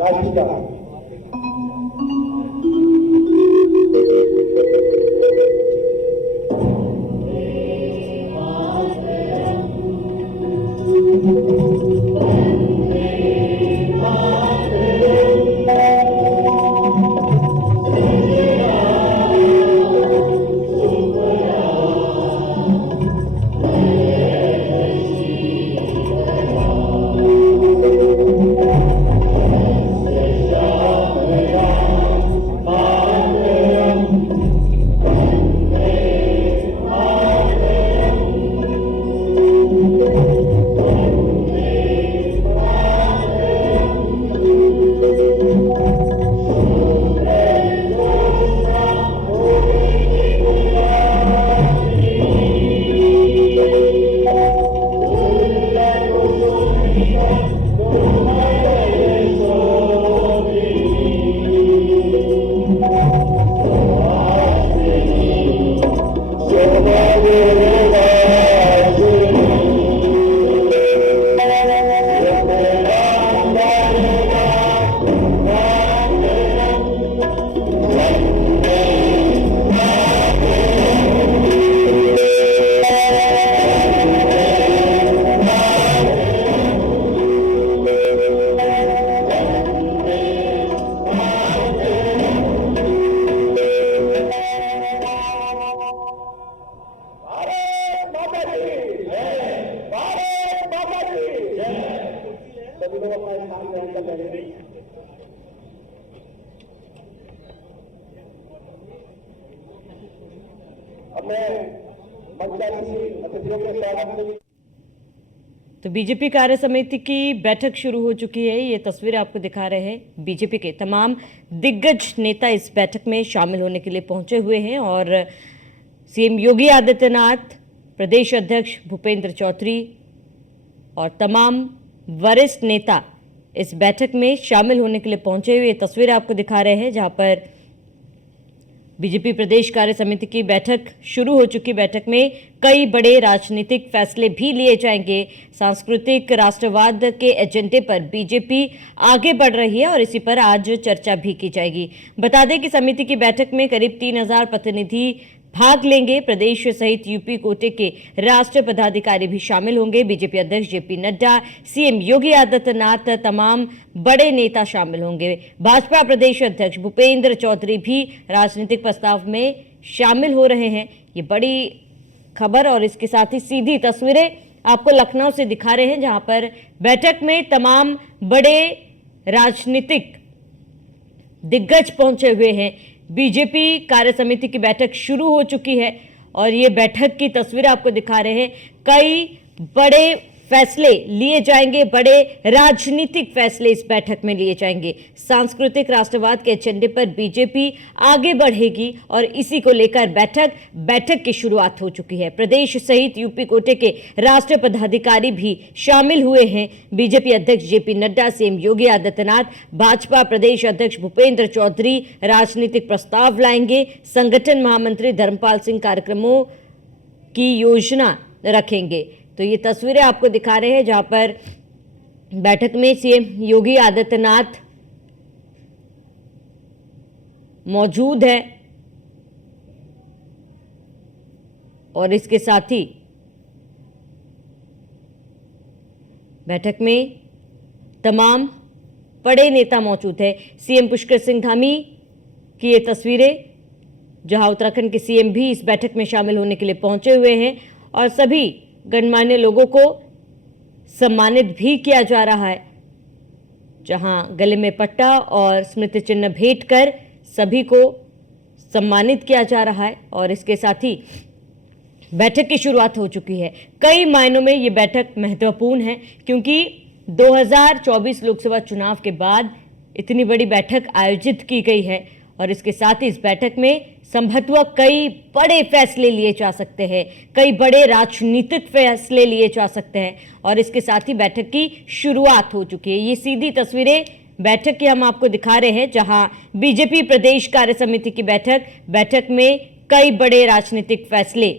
राष्ट्र का तो बीजेपी कार्य समिति की बैठक शुरू हो चुकी है। ये तस्वीर आपको दिखा रहे हैं। बीजेपी के तमाम दिग्गज नेता इस बैठक में शामिल होने के लिए पहुंचे हुए हैं और सीएम योगी आदित्यनाथ, प्रदेश अध्यक्ष भूपेंद्र चौधरी और तमाम वरिष्ठ नेता इस बैठक में शामिल होने के लिए पहुंचे हुए। ये तस्वीर आपको दिखा रहे हैं जहां पर बीजेपी प्रदेश कार्य समिति की बैठक शुरू हो चुकी। बैठक में कई बड़े राजनीतिक फैसले भी लिए जाएंगे। सांस्कृतिक राष्ट्रवाद के एजेंडे पर बीजेपी आगे बढ़ रही है और इसी पर आज चर्चा भी की जाएगी। बता दें कि समिति की बैठक में करीब 3000 प्रतिनिधि भाग लेंगे। प्रदेश सहित यूपी कोटे के राष्ट्रीय पदाधिकारी भी शामिल होंगे। बीजेपी अध्यक्ष जेपी नड्डा, सीएम योगी आदित्यनाथ, तमाम बड़े नेता शामिल होंगे। भाजपा प्रदेश अध्यक्ष भूपेंद्र चौधरी भी राजनीतिक प्रस्ताव में शामिल हो रहे हैं। ये बड़ी खबर और इसके साथ ही सीधी तस्वीरें आपको लखनऊ से दिखा रहे हैं जहां पर बैठक में तमाम बड़े राजनीतिक दिग्गज पहुंचे हुए हैं। बीजेपी कार्य समिति की बैठक शुरू हो चुकी है और ये बैठक की तस्वीर आपको दिखा रहे हैं। कई बड़े फैसले लिए जाएंगे, बड़े राजनीतिक फैसले इस बैठक में लिए जाएंगे। सांस्कृतिक राष्ट्रवाद के एजेंडे पर बीजेपी आगे बढ़ेगी और इसी को लेकर बैठक की शुरुआत हो चुकी है। प्रदेश सहित यूपी कोटे के राष्ट्रीय पदाधिकारी भी शामिल हुए हैं। बीजेपी अध्यक्ष जेपी नड्डा, सीएम योगी आदित्यनाथ, भाजपा प्रदेश अध्यक्ष भूपेंद्र चौधरी राजनीतिक प्रस्ताव लाएंगे। संगठन महामंत्री धर्मपाल सिंह कार्यक्रमों की योजना रखेंगे। तो ये तस्वीरें आपको दिखा रहे हैं जहां पर बैठक में सीएम योगी आदित्यनाथ मौजूद है और इसके साथ ही बैठक में तमाम बड़े नेता मौजूद है। सीएम पुष्कर सिंह धामी की ये तस्वीरें जहां उत्तराखंड के सीएम भी इस बैठक में शामिल होने के लिए पहुंचे हुए हैं और सभी गणमान्य लोगों को सम्मानित भी किया जा रहा है, जहां गले में पट्टा और स्मृति चिन्ह भेंट कर सभी को सम्मानित किया जा रहा है और इसके साथ ही बैठक की शुरुआत हो चुकी है। कई मायनों में ये बैठक महत्वपूर्ण है क्योंकि 2024 लोकसभा चुनाव के बाद इतनी बड़ी बैठक आयोजित की गई है और इसके साथ ही इस बैठक में संभवतः कई बड़े फैसले लिए जा सकते हैं, कई बड़े राजनीतिक फैसले लिए जा सकते हैं और इसके साथ ही बैठक की शुरुआत हो चुकी है। ये सीधी तस्वीरें बैठक की हम आपको दिखा रहे हैं जहां बीजेपी प्रदेश कार्य समिति की बैठक में कई बड़े राजनीतिक फैसले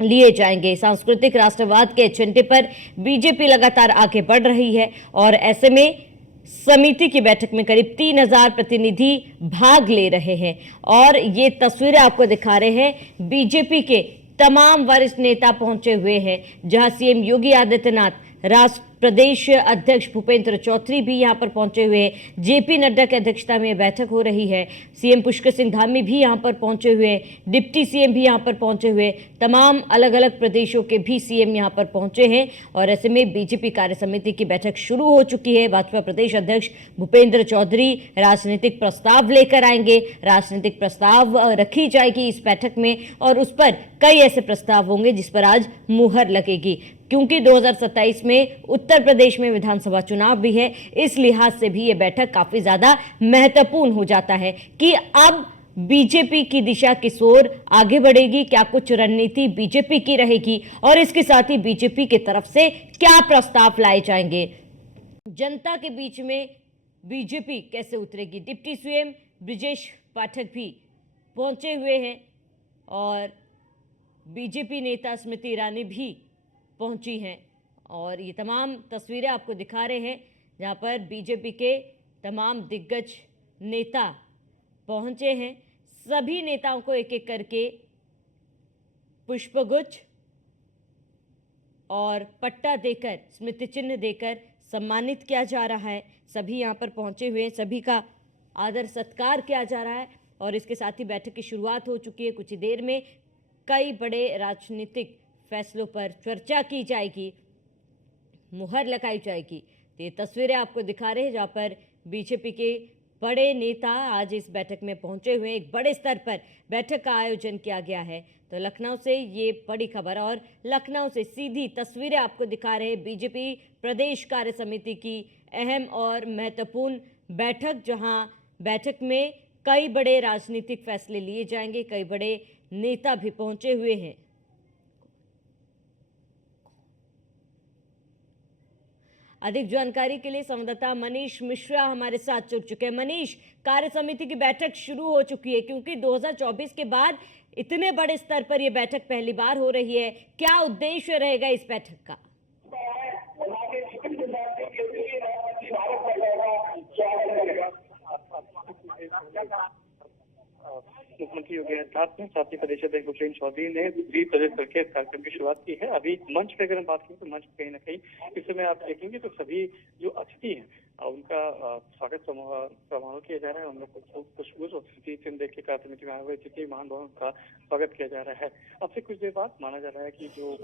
लिए जाएंगे। सांस्कृतिक राष्ट्रवाद के एजेंडे पर बीजेपी लगातार आगे बढ़ रही है और ऐसे में समिति की बैठक में करीब 3000 प्रतिनिधि भाग ले रहे हैं और ये तस्वीरें आपको दिखा रहे हैं। बीजेपी के तमाम वरिष्ठ नेता पहुंचे हुए हैं, जहां सीएम योगी आदित्यनाथ, राष्ट्र प्रदेश अध्यक्ष भूपेंद्र चौधरी भी यहां पर पहुंचे हुए हैं। जेपी नड्डा की अध्यक्षता में बैठक हो रही है। सीएम पुष्कर सिंह धामी भी यहां पर पहुंचे हुए हैं। डिप्टी सीएम भी यहां पर पहुंचे हुए। तमाम अलग अलग प्रदेशों के भी सीएम यहां पर पहुंचे हैं और ऐसे में बीजेपी कार्य समिति की बैठक शुरू हो चुकी है। भाजपा प्रदेश अध्यक्ष भूपेंद्र चौधरी राजनीतिक प्रस्ताव लेकर आएंगे। राजनीतिक प्रस्ताव रखी जाएगी इस बैठक में और उस पर कई ऐसे प्रस्ताव होंगे जिस पर आज मुहर लगेगी, क्योंकि 2027 में उत्तर प्रदेश में विधानसभा चुनाव भी है। इस लिहाज से भी ये बैठक काफी ज्यादा महत्वपूर्ण हो जाता है कि अब बीजेपी की दिशा किस ओर आगे बढ़ेगी, क्या कुछ रणनीति बीजेपी की रहेगी और इसके साथ ही बीजेपी की तरफ से क्या प्रस्ताव लाए जाएंगे, जनता के बीच में बीजेपी कैसे उतरेगी। डिप्टी सीएम ब्रिजेश पाठक भी पहुंचे हुए हैं और बीजेपी नेता स्मृति ईरानी भी पहुंची हैं और ये तमाम तस्वीरें आपको दिखा रहे हैं जहां पर बीजेपी के तमाम दिग्गज नेता पहुंचे हैं। सभी नेताओं को एक एक करके पुष्पगुच्छ और पट्टा देकर, स्मृति चिन्ह देकर सम्मानित किया जा रहा है। सभी यहां पर पहुंचे हुए हैं, सभी का आदर सत्कार किया जा रहा है और इसके साथ ही बैठक की शुरुआत हो चुकी है। कुछ ही देर में कई बड़े राजनीतिक फैसलों पर चर्चा की जाएगी, मुहर लगाई जाएगी। तो ये तस्वीरें आपको दिखा रहे हैं जहां पर बीजेपी के बड़े नेता आज इस बैठक में पहुंचे हुए हैं। एक बड़े स्तर पर बैठक का आयोजन किया गया है। तो लखनऊ से ये बड़ी खबर और लखनऊ से सीधी तस्वीरें आपको दिखा रहे हैं बीजेपी प्रदेश कार्य समिति की अहम और महत्वपूर्ण बैठक, जहां बैठक में कई बड़े राजनीतिक फैसले लिए जाएंगे। कई बड़े नेता भी पहुंचे हुए हैं। अधिक जानकारी के लिए संवाददाता मनीष मिश्रा हमारे साथ जुड़ चुके हैं। मनीष, कार्य समिति की बैठक शुरू हो चुकी है क्योंकि 2024 के बाद इतने बड़े स्तर पर यह बैठक पहली बार हो रही है। क्या उद्देश्य रहेगा इस बैठक का? मुख्यमंत्री योगी आदित्यनाथ ने साथ ही प्रदेश अध्यक्ष भूपेंद्र चौधरी ने द्वीप प्रदेश करके इस कार्यक्रम की शुरुआत की है। अभी मंच पे अगर हम बात करें तो मंच कहीं ना कहीं इस समय आप देखेंगे तो सभी जो अतिथि हैं उनका स्वागत समारोह किया जा रहा है। उन लोग पुष्पगुच्छ और स्मृति चिन्ह देख के कार्य समिति में आए हुए अतिथि महान भवन का स्वागत किया जा रहा है। अब से कुछ देर बाद माना जा रहा है कि जो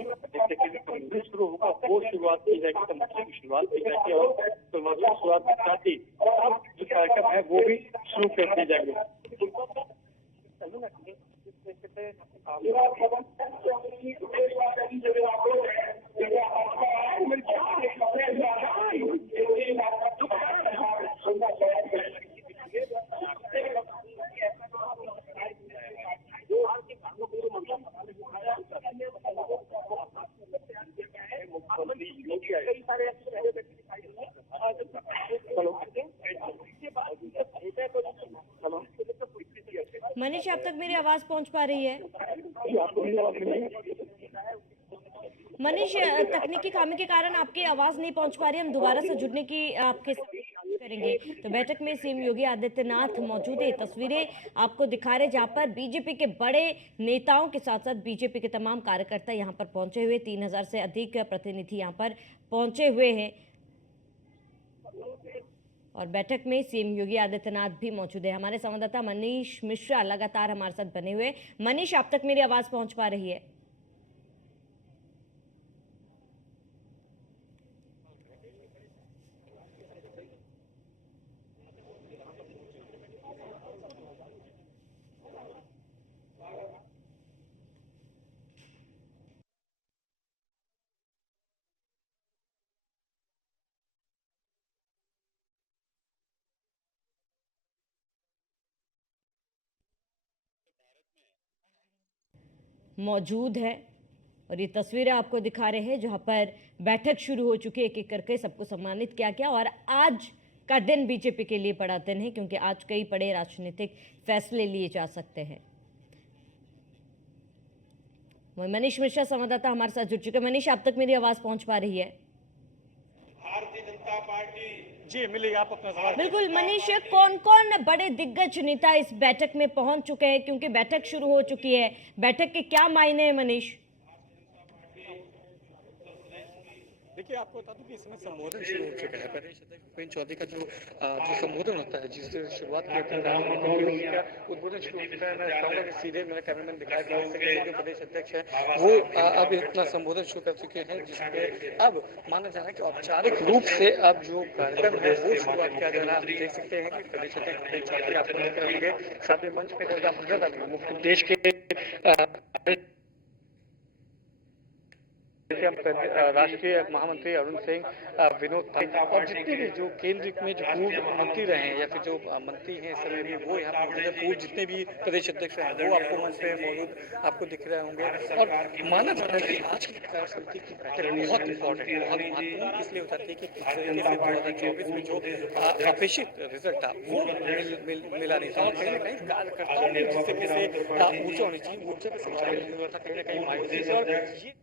शुरू होगा वो शुरुआत की जाएगी, समारोह की शुरुआत की जाएगी और समारोह की शुरुआत के साथ ही जो कार्यक्रम है वो भी शुरू कर दिए जाएंगे। मनीष, अब तक मेरी आवाज पहुंच पा रही है? मनीष, तकनीकी खामी के कारण आपकी आवाज नहीं पहुंच पा रही। हम दोबारा से जुड़ने की आपके करेंगे। तो बैठक में सीएम योगी आदित्यनाथ मौजूद है। तस्वीरें आपको दिखा रहे जहां पर बीजेपी के बड़े नेताओं के साथ साथ बीजेपी के तमाम कार्यकर्ता यहां पर पहुंचे हुए। 3000 से अधिक प्रतिनिधि यहां पर पहुंचे हुए हैं और बैठक में सीएम योगी आदित्यनाथ भी मौजूद है। हमारे संवाददाता मनीष मिश्रा लगातार हमारे साथ बने हुए। मनीष, अब तक मेरी आवाज पहुंच पा रही है? मौजूद है और ये तस्वीरें आपको दिखा रहे हैं जहां पर बैठक शुरू हो चुकी है। एक एक करके सबको सम्मानित किया गया और आज का दिन बीजेपी के लिए बड़ा दिन है क्योंकि आज कई बड़े राजनीतिक फैसले लिए जा सकते हैं। मनीष मिश्रा संवाददाता हमारे साथ जुड़ चुके हैं। मनीष, अब तक मेरी आवाज पहुंच पा रही है? भारतीय जनता जी मिलेगी, आप अपना सवाल। बिल्कुल मनीष, कौन कौन बड़े दिग्गज नेता इस बैठक में पहुंच चुके हैं, क्योंकि बैठक शुरू हो चुकी है, बैठक के क्या मायने हैं मनीष? देखिए, आपको बता दूं कि इस समय संबोधन शुरू हो चुका है। प्रदेश अध्यक्ष भूपेंद्र चौधरी का जो संबोधन होता है, जिससे शुरुआत की जाती है, उद्बोधन शुरू हो चुका है। मैं चाहूंगा कि सीधे मेरे कैमरामैन दिखाई दे सके जो प्रदेश अध्यक्ष है वो अब अपना संबोधन शुरू कर चुके हैं, जिसपे अब माना जा रहा है कि औपचारिक रूप से अब जो कार्यक्रम है वो शुरुआत किया जा रहा है। आप देख सकते हैं कि प्रदेश अध्यक्ष भूपेंद्र चौधरी आपको देख रहे होंगे, साथ में मंच पे देश के राष्ट्रीय महामंत्री अरुण सिंह, विनोद पाल और जितने भी जो केंद्र में जो पूर्व मंत्री रहे हैं या फिर जो मंत्री हैं इस समय भी वो यहाँ मौजूद है। पूर्व जितने भी प्रदेश अध्यक्ष हैं वो आपको मंच पे मौजूद आपको दिख रहे होंगे। और माना जा रहा है कि आज की कार्य समिति की बैठक बहुत इंपॉर्टेंट, बहुत महत्वपूर्ण इसलिए हो जाती है कि 2024 में जो अपेक्षित रिजल्ट था वो मिला नहीं था। और कहीं ना कहीं कार्यकर्ताओं ने जिससे ऊर्जा होनी चाहिए, ऊर्जा का संचालन हुआ था कहीं ना कहीं मायूसी से। और ये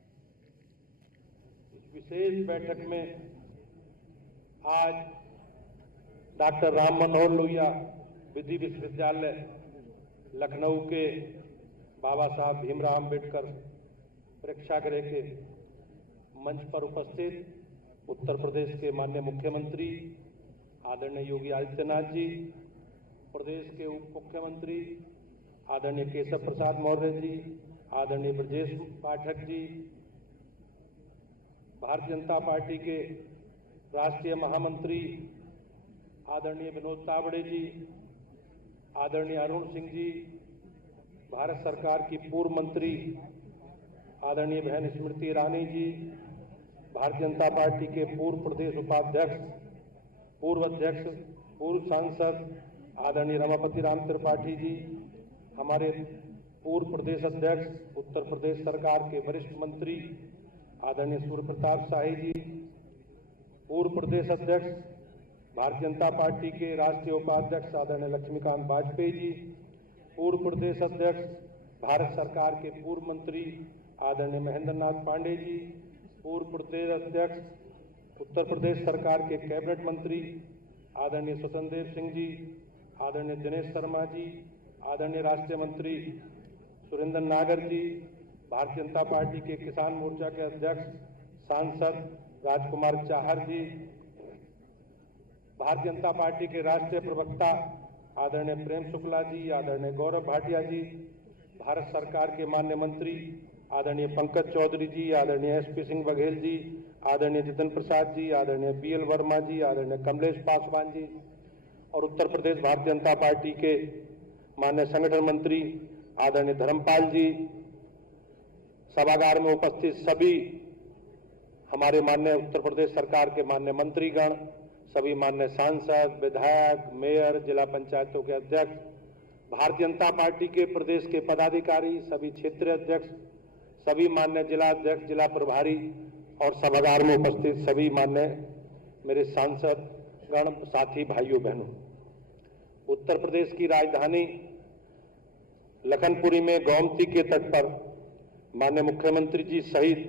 विशेष बैठक में आज डॉक्टर राम मनोहर लोहिया विधि विश्वविद्यालय लखनऊ के बाबा साहब भीमराव अम्बेडकर प्रेक्षागृह के मंच पर उपस्थित उत्तर प्रदेश के माननीय मुख्यमंत्री आदरणीय योगी आदित्यनाथ जी, प्रदेश के उप मुख्यमंत्री आदरणीय केशव प्रसाद मौर्य जी, आदरणीय ब्रजेश पाठक जी, भारतीय जनता पार्टी के राष्ट्रीय महामंत्री आदरणीय विनोद तावड़े जी, आदरणीय अरुण सिंह जी, भारत सरकार की पूर्व मंत्री आदरणीय बहन स्मृति ईरानी जी, भारतीय जनता पार्टी के पूर्व प्रदेश उपाध्यक्ष, पूर्व अध्यक्ष, पूर्व सांसद आदरणीय रमापति राम त्रिपाठी जी, हमारे पूर्व प्रदेश अध्यक्ष उत्तर प्रदेश सरकार के वरिष्ठ मंत्री आदरणीय सूर्य प्रताप शाही जी, पूर्व प्रदेश अध्यक्ष भारतीय जनता पार्टी के राष्ट्रीय उपाध्यक्ष आदरणीय लक्ष्मीकांत वाजपेयी जी, पूर्व प्रदेश अध्यक्ष भारत सरकार के पूर्व मंत्री आदरणीय महेंद्र नाथ पांडे जी, पूर्व प्रदेश अध्यक्ष उत्तर प्रदेश सरकार के कैबिनेट मंत्री आदरणीय स्वतंत्र देव सिंह जी, आदरणीय दिनेश शर्मा जी, आदरणीय राष्ट्रीय मंत्री सुरेंद्र नागर जी, भारतीय जनता पार्टी के किसान मोर्चा के अध्यक्ष सांसद राजकुमार चाहर जी, भारतीय जनता पार्टी के राष्ट्रीय प्रवक्ता आदरणीय प्रेम शुक्ला जी, आदरणीय गौरव भाटिया जी, भारत सरकार के माननीय मंत्री आदरणीय पंकज चौधरी जी, आदरणीय एसपी सिंह बघेल जी, आदरणीय जितेंद्र प्रसाद जी, आदरणीय बीएल वर्मा जी, आदरणीय कमलेश पासवान जी और उत्तर प्रदेश भारतीय जनता पार्टी के माननीय संगठन मंत्री आदरणीय धर्मपाल जी, सभागार में उपस्थित सभी हमारे माननीय उत्तर प्रदेश सरकार के माननीय मंत्रीगण, सभी माननीय सांसद, विधायक, मेयर, जिला पंचायतों के अध्यक्ष, भारतीय जनता पार्टी के प्रदेश के पदाधिकारी, सभी क्षेत्रीय अध्यक्ष, सभी माननीय जिला अध्यक्ष, जिला प्रभारी और सभागार में उपस्थित सभी माननीय मेरे सांसद गण, साथी भाइयों बहनों, उत्तर प्रदेश की राजधानी लखनपुरी में गोमती के तट पर माननीय मुख्यमंत्री जी सहित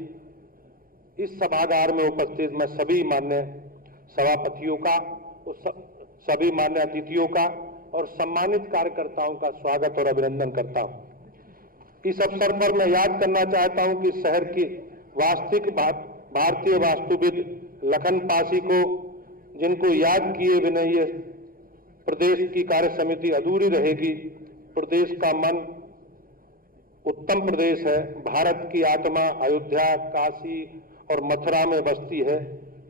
इस सभागार में उपस्थित मैं सभी माननीय सभापतियों का, सभी माननीय अतिथियों का और सम्मानित कार्यकर्ताओं का स्वागत और अभिनंदन करता हूं। इस अवसर पर मैं याद करना चाहता हूं कि शहर की वास्तविक भारतीय वास्तुविद लखन पासी को, जिनको याद किए बिना ये प्रदेश की कार्य समिति अधूरी रहेगी। प्रदेश का मन उत्तम प्रदेश है, भारत की आत्मा अयोध्या, काशी और मथुरा में बसती है,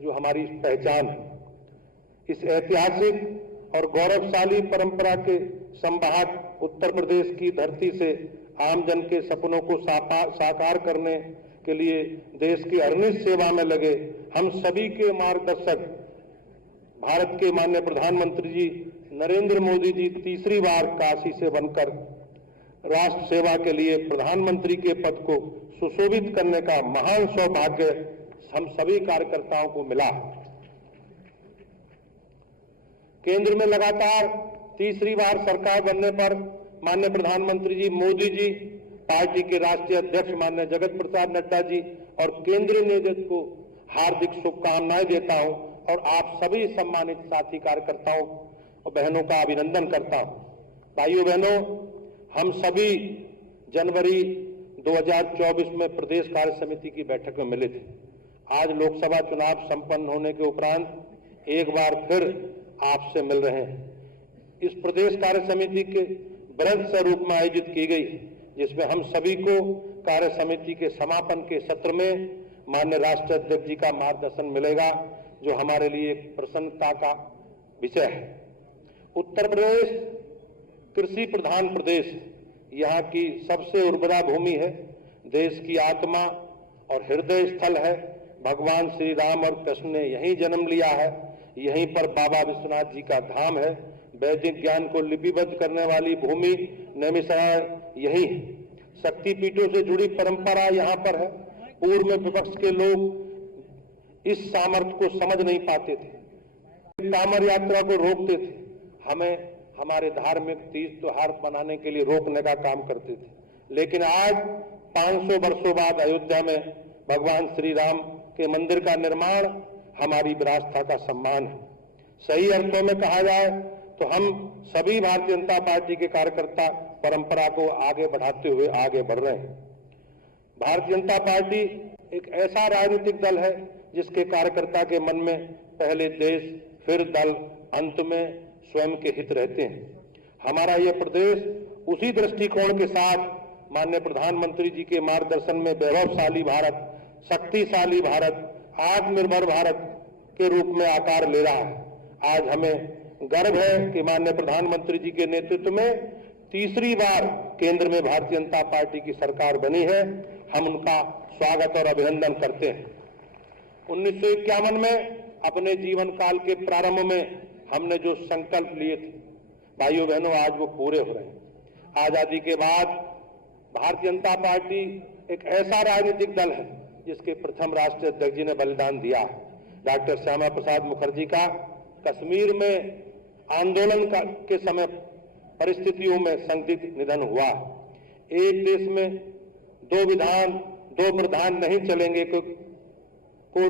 जो हमारी पहचान है। इस ऐतिहासिक और गौरवशाली परंपरा के संवाहक उत्तर प्रदेश की धरती से आमजन के सपनों को साकार करने के लिए देश की अहर्निश सेवा में लगे हम सभी के मार्गदर्शक भारत के माननीय प्रधानमंत्री जी नरेंद्र मोदी जी तीसरी बार काशी से बनकर राष्ट्र सेवा के लिए प्रधानमंत्री के पद को सुशोभित करने का महान सौभाग्य हम सभी कार्यकर्ताओं को मिला। केंद्र में लगातार तीसरी बार सरकार बनने पर माननीय प्रधानमंत्री जी मोदी जी, पार्टी के राष्ट्रीय अध्यक्ष माननीय जगत प्रसाद नड्डा जी और केंद्रीय नेतृत्व को हार्दिक शुभकामनाएं देता हूं और आप सभी सम्मानित साथी कार्यकर्ताओं और बहनों का अभिनंदन करता हूं। भाइयों बहनों, हम सभी जनवरी 2024 में प्रदेश कार्य समिति की बैठक में मिले थे। आज लोकसभा चुनाव संपन्न होने के उपरांत एक बार फिर आपसे मिल रहे हैं। इस प्रदेश कार्य समिति के बृहद स्वरूप में आयोजित की गई, जिसमें हम सभी को कार्य समिति के समापन के सत्र में माननीय राष्ट्रीय अध्यक्ष जी का मार्गदर्शन मिलेगा, जो हमारे लिए एक प्रसन्नता का विषय है। उत्तर प्रदेश कृषि प्रधान प्रदेश, यहाँ की सबसे उर्वरा भूमि है, देश की आत्मा और हृदय स्थल है। भगवान श्री राम और कृष्ण ने यहीं जन्म लिया है, यहीं पर बाबा विश्वनाथ जी का धाम है। वैदिक ज्ञान को लिपिबद्ध करने वाली भूमि नैमिषारण्य यही है। शक्तिपीठों से जुड़ी परंपरा यहाँ पर है। पूर्व में विपक्ष के लोग इस सामर्थ्य को समझ नहीं पाते थे, कांवड़ यात्रा को रोकते थे, हमें हमारे धार्मिक तीज त्योहार मनाने के लिए रोकने का काम करते थे। लेकिन आज 500 वर्षों बाद अयोध्या में भगवान श्री राम के मंदिर का निर्माण हमारी विरासत का सम्मान है। सही अर्थों में कहा जाए तो हम सभी भारतीय जनता पार्टी के कार्यकर्ता परंपरा को आगे बढ़ाते हुए आगे बढ़ रहे हैं। भारतीय जनता पार्टी एक ऐसा राजनीतिक दल है जिसके कार्यकर्ता के मन में पहले देश, फिर दल, अंत में स्वयं के हित रहते हैं। हमारा यह प्रदेश उसी दृष्टिकोण के साथ माननीय प्रधानमंत्री जी के मार्गदर्शन में वैभवशाली भारत, शक्तिशाली भारत, आत्मनिर्भर भारत के रूप में आकार ले रहा है। आज हमें गर्व है कि माननीय प्रधानमंत्री जी के नेतृत्व में तीसरी बार केंद्र में भारतीय जनता पार्टी की सरकार बनी है। हम उनका स्वागत और अभिनंदन करते हैं। 1951 में अपने जीवन काल के प्रारंभ में हमने जो संकल्प लिए थे, भाइयों बहनों, आज वो पूरे हो रहे हैं। आजादी के बाद भारतीय जनता पार्टी एक ऐसा राजनीतिक दल है जिसके प्रथम राष्ट्रीय अध्यक्ष जी ने बलिदान दिया। डॉक्टर श्यामा प्रसाद मुखर्जी का कश्मीर में आंदोलन के समय परिस्थितियों में संदिग्ध निधन हुआ। एक देश में दो विधान, दो प्रधान नहीं चलेंगे को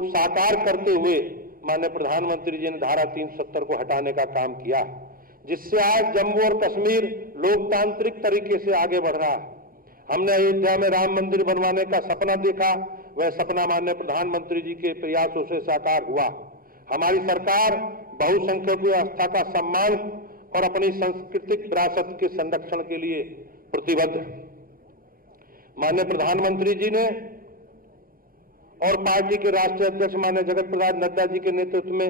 साकार करते हुए माननीय प्रधानमंत्री जी ने धारा 370 को हटाने का काम किया, जिससे आज जम्मू और कश्मीर लोकतांत्रिक तरीके से आगे बढ़ रहा है। हमने अयोध्या में राम मंदिर बनवाने का सपना देखा, वह सपना माननीय प्रधानमंत्री जी के प्रयासों से साकार हुआ। हमारी सरकार बहुसंख्यकों की आस्था का सम्मान और अपनी सांस्कृतिक विरासत के संरक्षण के लिए प्रतिबद्ध है। माननीय प्रधानमंत्री जी ने और पार्टी के राष्ट्रीय अध्यक्ष माननीय जगत प्रकाश नड्डा जी के नेतृत्व में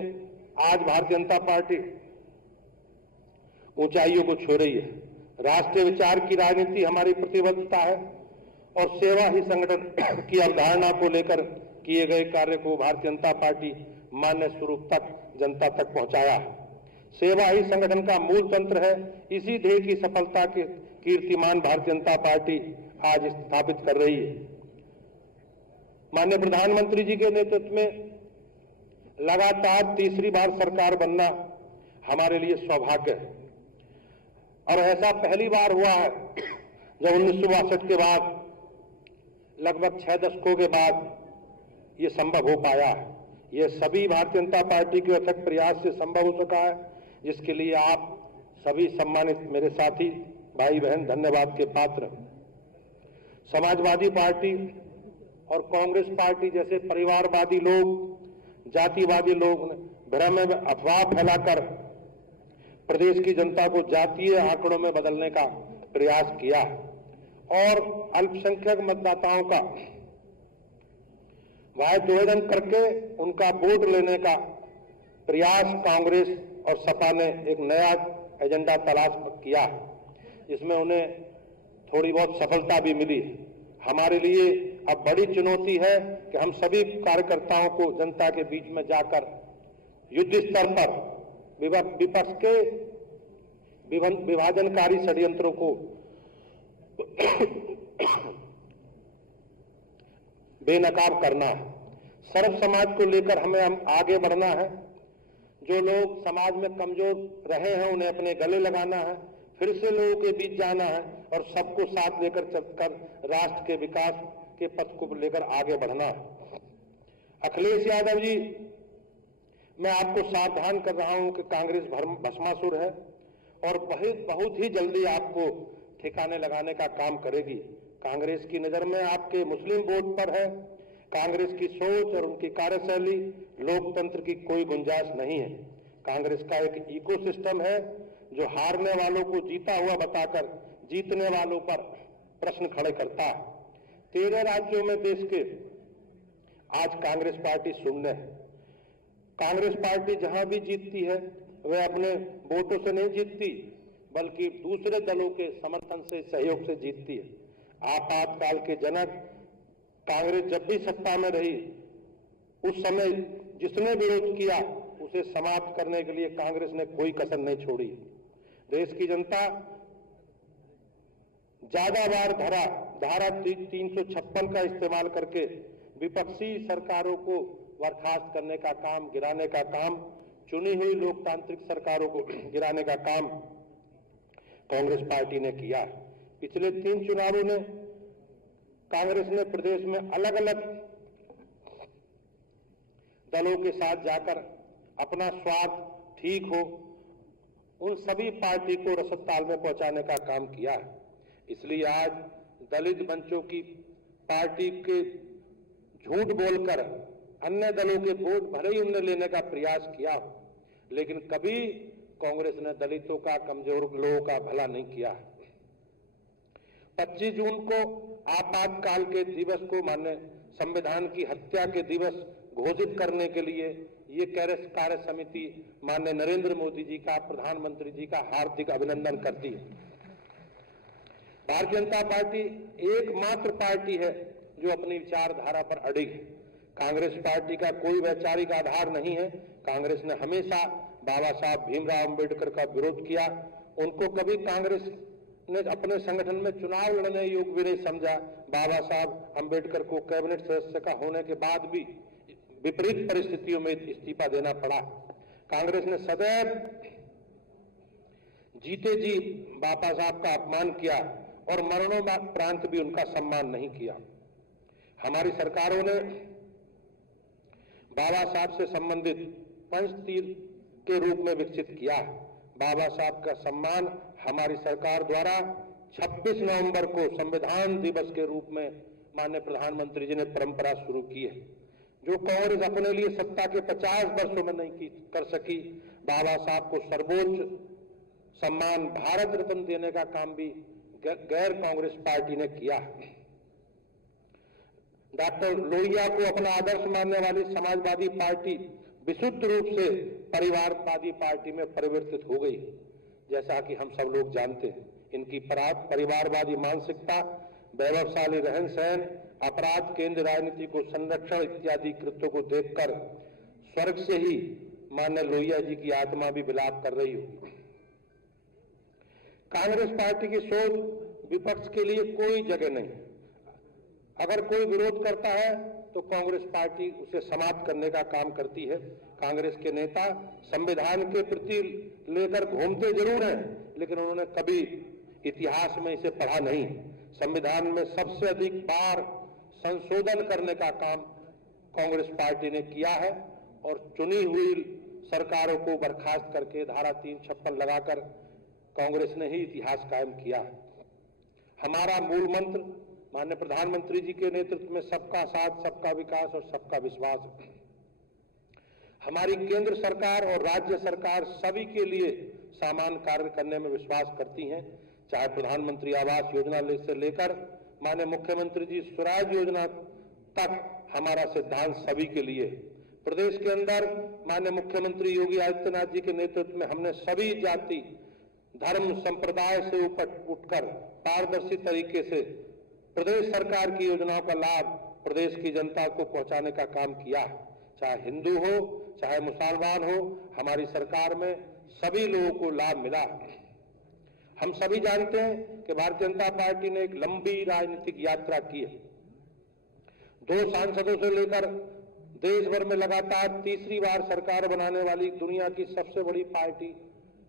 आज भारतीय जनता पार्टी ऊंचाइयों को छू रही है। राष्ट्रीय विचार की राजनीति हमारी प्रतिबद्धता है और सेवा ही संगठन की अवधारणा को लेकर किए गए कार्य को भारतीय जनता पार्टी मान्य स्वरूप तक जनता तक पहुंचाया है। सेवा ही संगठन का मूल तंत्र है। इसी ध्येय की सफलता के कीर्तिमान भारतीय जनता पार्टी आज स्थापित कर रही है। माननीय प्रधानमंत्री जी के नेतृत्व में लगातार तीसरी बार सरकार बनना हमारे लिए सौभाग्य है और ऐसा पहली बार हुआ है जब 1962 के बाद लगभग 6 दशकों के बाद ये संभव हो पाया है। ये सभी भारतीय जनता पार्टी के अथक प्रयास से संभव हो सका है, जिसके लिए आप सभी सम्मानित मेरे साथी भाई बहन धन्यवाद के पात्र। समाजवादी पार्टी और कांग्रेस पार्टी जैसे परिवारवादी लोग, जातिवादी लोग भ्रम में अफवाह फैलाकर प्रदेश की जनता को जातीय आंकड़ों में बदलने का प्रयास किया और अल्पसंख्यक मतदाताओं का वायदोदन करके उनका वोट लेने का प्रयास कांग्रेस और सपा ने एक नया एजेंडा तलाश किया, जिसमें उन्हें थोड़ी बहुत सफलता भी मिली। हमारे लिए अब बड़ी चुनौती है कि हम सभी कार्यकर्ताओं को जनता के बीच में जाकर युद्ध स्तर पर विपक्ष के विभाजनकारी षड्यंत्रों को बेनकाब करना है। सर्व समाज को लेकर हमें आगे बढ़ना है। जो लोग समाज में कमजोर रहे हैं उन्हें अपने गले लगाना है, फिर से लोगों के बीच जाना है और सबको साथ लेकर चलकर राष्ट्र के विकास के पथ को लेकर आगे बढ़ना है। अखिलेश यादव जी मैं आपको सावधान कर रहा हूं कि कांग्रेस भस्मासुर है और बहुत ही जल्दी आपको ठिकाने लगाने का काम करेगी। कांग्रेस की नजर में आपके मुस्लिम वोट पर है। कांग्रेस की सोच और उनकी कार्यशैली लोकतंत्र की कोई गुंजाइश नहीं है। कांग्रेस का एक इकोसिस्टम है जो हारने वालों को जीता हुआ बताकर जीतने वालों पर प्रश्न खड़े करता है। 13 राज्यों में देश के आज कांग्रेस पार्टी शून्य है। कांग्रेस पार्टी जहां भी जीतती है वह अपने वोटों से नहीं जीतती, बल्कि दूसरे दलों के समर्थन से, सहयोग से जीतती है। आपातकाल के जनक कांग्रेस जब भी सत्ता में रही, उस समय जिसने विरोध किया उसे समाप्त करने के लिए कांग्रेस ने कोई कसर नहीं छोड़ी। देश की जनता ज्यादा बार धारा 356 का इस्तेमाल करके विपक्षी सरकारों को बर्खास्त करने का काम, गिराने का काम, चुनी हुई लोकतांत्रिक सरकारों को गिराने का काम कांग्रेस पार्टी ने किया। पिछले 3 चुनावों में कांग्रेस ने प्रदेश में अलग अलग दलों के साथ जाकर अपना स्वार्थ ठीक हो उन सभी पार्टी को रसद-ताल में पहुंचाने का काम किया है। इसलिए आज दलित मंचों की पार्टी के झूठ बोलकर अन्य दलों के वोट भले ही उन्होंने लेने का प्रयास किया हो, लेकिन कभी कांग्रेस ने दलितों का, कमजोर लोगों का भला नहीं किया। 25 जून को आपातकाल के दिवस को माने संविधान की हत्या के दिवस घोषित करने के लिए ये कार्य समिति माननीय नरेंद्र मोदी जी का, प्रधानमंत्री जी का हार्दिक अभिनंदन करती है। भारतीय जनता पार्टी एकमात्र पार्टी है जो अपनी विचारधारा पर अडिग है। कांग्रेस पार्टी का कोई वैचारिक आधार नहीं है। कांग्रेस ने हमेशा बाबा साहब भीमराव अंबेडकर का विरोध किया। उनको कभी कांग्रेस ने अपने संगठन में चुनाव लड़ने योग्य भी नहीं समझा। बाबा साहब अंबेडकर को कैबिनेट सदस्य का होने के बाद भी विपरीत परिस्थितियों में इस्तीफा देना पड़ा। कांग्रेस ने सदैव जीते जी बाबा साहब का अपमान किया और मरणोपरांत भी उनका सम्मान नहीं किया। हमारी सरकारों ने बाबा साहब से संबंधित पंचतीर्थ के रूप में विकसित किया। बाबा साहब का सम्मान हमारी सरकार द्वारा 26 नवंबर को संविधान दिवस के रूप में माननीय प्रधानमंत्री जी ने परंपरा शुरू की है, जो कांग्रेस अपने लिए सत्ता के 50 वर्षों में नहीं कर सकी। बाबा साहब को सर्वोच्च सम्मान भारत रत्न देने का काम भी गैर कांग्रेस पार्टी ने किया। डॉक्टर लोहिया को अपना आदर्श मानने वाली समाजवादी पार्टी विशुद्ध रूप से परिवारवादी पार्टी में परिवर्तित हो गई। जैसा कि हम सब लोग जानते हैं, इनकी परिवारवादी मानसिकता, वैभवशाली रहन सहन, अपराध केंद्र राजनीति को संरक्षण इत्यादि कृत्यों को देखकर स्वर्ग से ही माननीय लोहिया जी की आत्मा भी विलाप कर रही हो। कांग्रेस पार्टी की सोच विपक्ष के लिए कोई जगह नहीं। अगर कोई विरोध करता है तो कांग्रेस पार्टी उसे समाप्त करने का काम करती है। कांग्रेस के नेता संविधान के प्रति लेकर घूमते जरूर हैं, लेकिन उन्होंने कभी इतिहास में इसे पढ़ा नहीं। संविधान में सबसे अधिक बार संशोधन करने का काम कांग्रेस पार्टी ने किया है और चुनी हुई सरकारों को बर्खास्त करके धारा 356 लगाकर कांग्रेस ने ही इतिहास कायम किया है। हमारा मूल मंत्र माननीय प्रधानमंत्री जी के नेतृत्व में सबका साथ, सबका विकास और सबका विश्वास है। हमारी केंद्र सरकार और राज्य सरकार सभी के लिए समान कार्य करने में विश्वास करती हैं। चाहे प्रधानमंत्री आवास योजना से लेकर माननीय मुख्यमंत्री जी स्वराज योजना तक हमारा सिद्धांत सभी के लिए। प्रदेश के अंदर माननीय मुख्यमंत्री योगी आदित्यनाथ जी के नेतृत्व में हमने सभी जाति, धर्म, संप्रदाय से उठकर पारदर्शी तरीके से प्रदेश सरकार की योजनाओं का लाभ प्रदेश की जनता को पहुंचाने का काम किया। चाहे हिंदू हो, चाहे मुसलमान हो, हमारी सरकार में सभी लोगों को लाभ मिला। हम सभी जानते हैं कि भारतीय जनता पार्टी ने एक लंबी राजनीतिक यात्रा की है। 2 सांसदों से लेकर देश भर में लगातार तीसरी बार सरकार बनाने वाली दुनिया की सबसे बड़ी पार्टी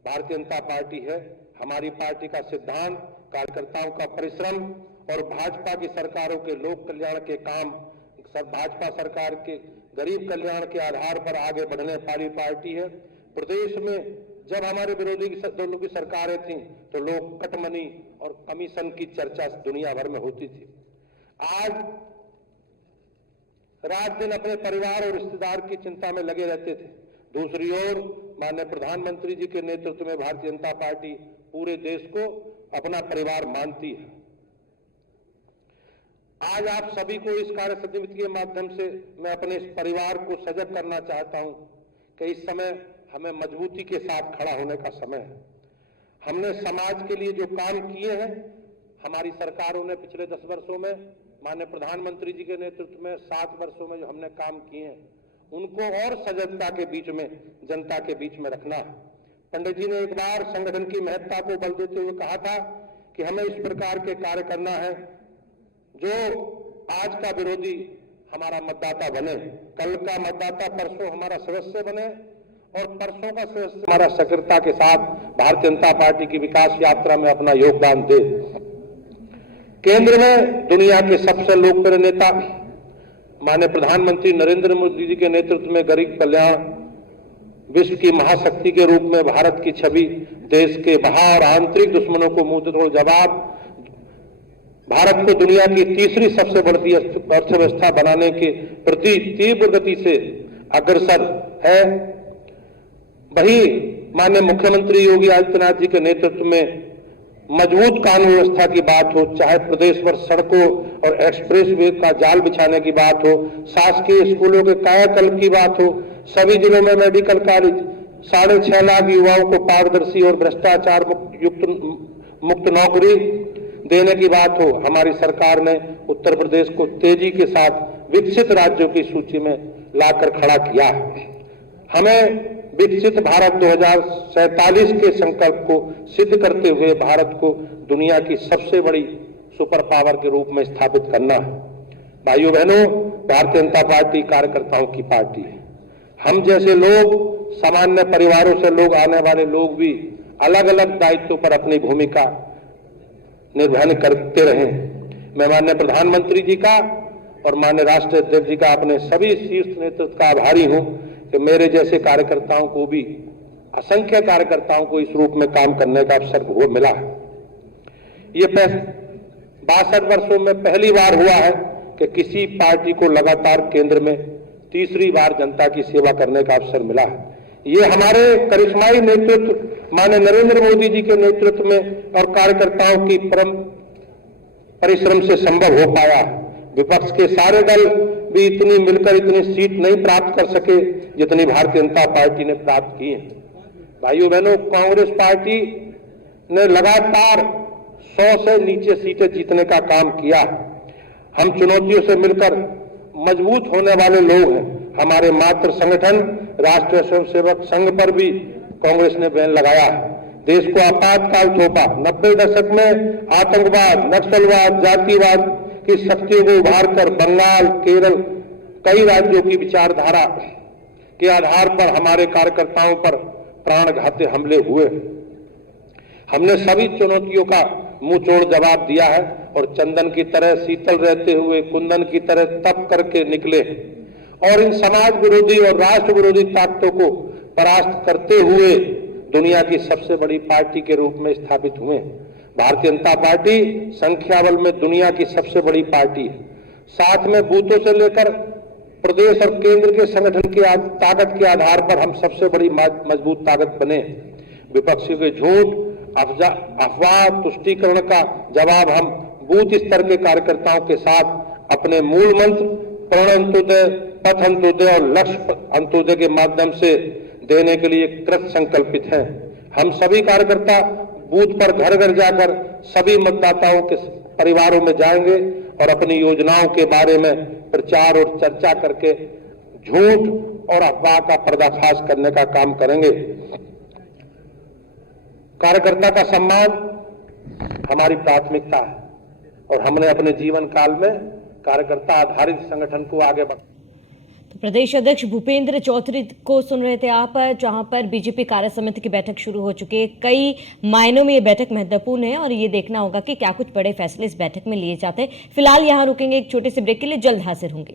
भारतीय जनता पार्टी है। हमारी पार्टी का सिद्धांत, कार्यकर्ताओं का परिश्रम और भाजपा की सरकारों के लोक कल्याण के काम, भाजपा सरकार के गरीब कल्याण के आधार पर आगे बढ़ने वाली पार्टी है। प्रदेश में जब हमारे विरोधी दलों की सरकारें थीं तो लोग कटमनी और कमीशन की चर्चा दुनिया भर में होती थी। आज रात दिन अपने परिवार और रिश्तेदार की चिंता में लगे रहते थे। दूसरी ओर माननीय प्रधानमंत्री जी के नेतृत्व में भारतीय जनता पार्टी पूरे देश को अपना परिवार मानती है। आज आप सभी को इस कार्य समिति के माध्यम से मैं अपने इस परिवार को सजग करना चाहता हूं कि इस समय हमें मजबूती के साथ खड़ा होने का समय है। हमने समाज के लिए जो काम किए हैं, हमारी सरकारों ने पिछले 10 वर्षों में माननीय प्रधानमंत्री जी के नेतृत्व में 7 वर्षों में जो हमने काम किए हैं, उनको और सजगता के बीच में, जनता के बीच में रखना है। पंडित जी ने एक बार संगठन की महत्ता को बल देते हुए कहा था कि हमें इस प्रकार के कार्य करना है जो आज का विरोधी हमारा मतदाता बने, कल का मतदाता परसों हमारा सदस्य बने और परसों का सदस्य हमारा सक्रियता के साथ भारतीय जनता पार्टी की विकास यात्रा में अपना योगदान दे। केंद्र में दुनिया के सबसे लोकप्रिय नेता माननीय प्रधानमंत्री नरेंद्र मोदी जी के नेतृत्व में गरीब कल्याण विश्व की महाशक्ति के रूप में भारत की छवि, देश के बाहर और आंतरिक दुश्मनों को मुंहतोड़ जवाब, भारत को दुनिया की तीसरी सबसे बड़ी अर्थव्यवस्था बनाने के प्रति तीव्र गति से अग्रसर है। वही माननीय मुख्यमंत्री योगी आदित्यनाथ जी के नेतृत्व में मजबूत कानून व्यवस्था की बात हो, चाहे प्रदेश भर सड़कों और एक्सप्रेस वे का जाल बिछाने की बात हो, शासकीय स्कूलों के कायाकल्प की बात हो, सभी जिलों में मेडिकल कॉलेज, 6.5 लाख युवाओं को पारदर्शी और भ्रष्टाचार मुक्त नौकरी देने की बात हो, हमारी सरकार ने उत्तर प्रदेश को तेजी के साथ विकसित राज्यों की सूची में लाकर खड़ा किया। हमें विकसित भारत 2047 के संकल्प को सिद्ध करते हुए भारत को दुनिया की सबसे बड़ी सुपर पावर के रूप में स्थापित करना है। भाइयों बहनों, भारतीय जनता पार्टी कार्यकर्ताओं की पार्टी है। हम जैसे लोग, सामान्य परिवारों से लोग, आने वाले लोग भी अलग अलग दायित्वों पर अपनी भूमिका निर्वहन करते रहे। मैं माननीय प्रधानमंत्री जी का और माननीय राष्ट्रीय अध्यक्ष जी का, अपने सभी शीर्ष नेतृत्व का आभारी हूं कि मेरे जैसे कार्यकर्ताओं को भी, असंख्य कार्यकर्ताओं को इस रूप में काम करने का अवसर मिला है। ये 62 वर्षों में पहली बार हुआ है कि किसी पार्टी को लगातार केंद्र में तीसरी बार जनता की सेवा करने का अवसर मिला है। ये हमारे करिश्माई नेतृत्व माननीय नरेंद्र मोदी जी के नेतृत्व में और कार्यकर्ताओं की परम परिश्रम से संभव हो पाया। विपक्ष के सारे दल भी इतनी मिलकर इतनी सीट नहीं प्राप्त कर सके जितनी भारतीय जनता पार्टी ने प्राप्त की है। भाइयों बहनों, कांग्रेस पार्टी ने लगातार 100 से नीचे सीटें जीतने का काम किया। हम चुनौतियों से मिलकर मजबूत होने वाले लोग हैं। हमारे मातृ संगठन राष्ट्रीय स्वयंसेवक संघ पर भी कांग्रेस ने बैन लगाया। देश को आपातकाल थोपा। 90 दशक में आतंकवाद, नक्सलवाद, जातिवाद की शक्तियों को उभार कर बंगाल, केरल, कई राज्यों की विचारधारा के आधार पर हमारे कार्यकर्ताओं पर प्राणघाती हमले हुए। हमने सभी चुनौतियों का मुंहतोड़ जवाब दिया है और चंदन की तरह शीतल रहते हुए कुंदन की तरह तप करके निकले और इन समाज विरोधी और राष्ट्र विरोधी ताकतों को परास्त करते हुए दुनिया की सबसे बड़ी पार्टी के रूप में स्थापित हुए। भारतीय जनता पार्टी संख्याबल में दुनिया की सबसे बड़ी पार्टी है। साथ में बूथों से लेकर प्रदेश और केंद्र के संगठन की ताकत के आधार पर हम सबसे बड़ी मजबूत ताकत बने। विपक्षियों के झूठ, अफवाह, तुष्टीकरण का जवाब हम बूथ स्तर के कार्यकर्ताओं के साथ अपने मूल मंत्र प्रण अंत्योदय, पथ अंत्योदय और लक्ष्य अंत्योदय के माध्यम से देने के लिए कृत संकल्पित हैं। हम सभी कार्यकर्ता बूथ पर घर घर जाकर सभी मतदाताओं के परिवारों में जाएंगे और अपनी योजनाओं के बारे में प्रचार और चर्चा करके झूठ और अफवाह का पर्दाफाश करने का काम करेंगे। कार्यकर्ता का सम्मान हमारी प्राथमिकता है और हमने अपने जीवन काल में कार्यकर्ता आधारित संगठन को आगे बढ़ाया। तो प्रदेश अध्यक्ष भूपेंद्र चौधरी को सुन रहे थे आप, जहां पर बीजेपी कार्य समिति की बैठक शुरू हो चुकी है। कई मायनों में ये बैठक महत्वपूर्ण है और ये देखना होगा कि क्या कुछ बड़े फैसले इस बैठक में लिए जाते हैं। फिलहाल यहां रुकेंगे, एक छोटे से ब्रेक के लिए, जल्द हाजिर होंगे।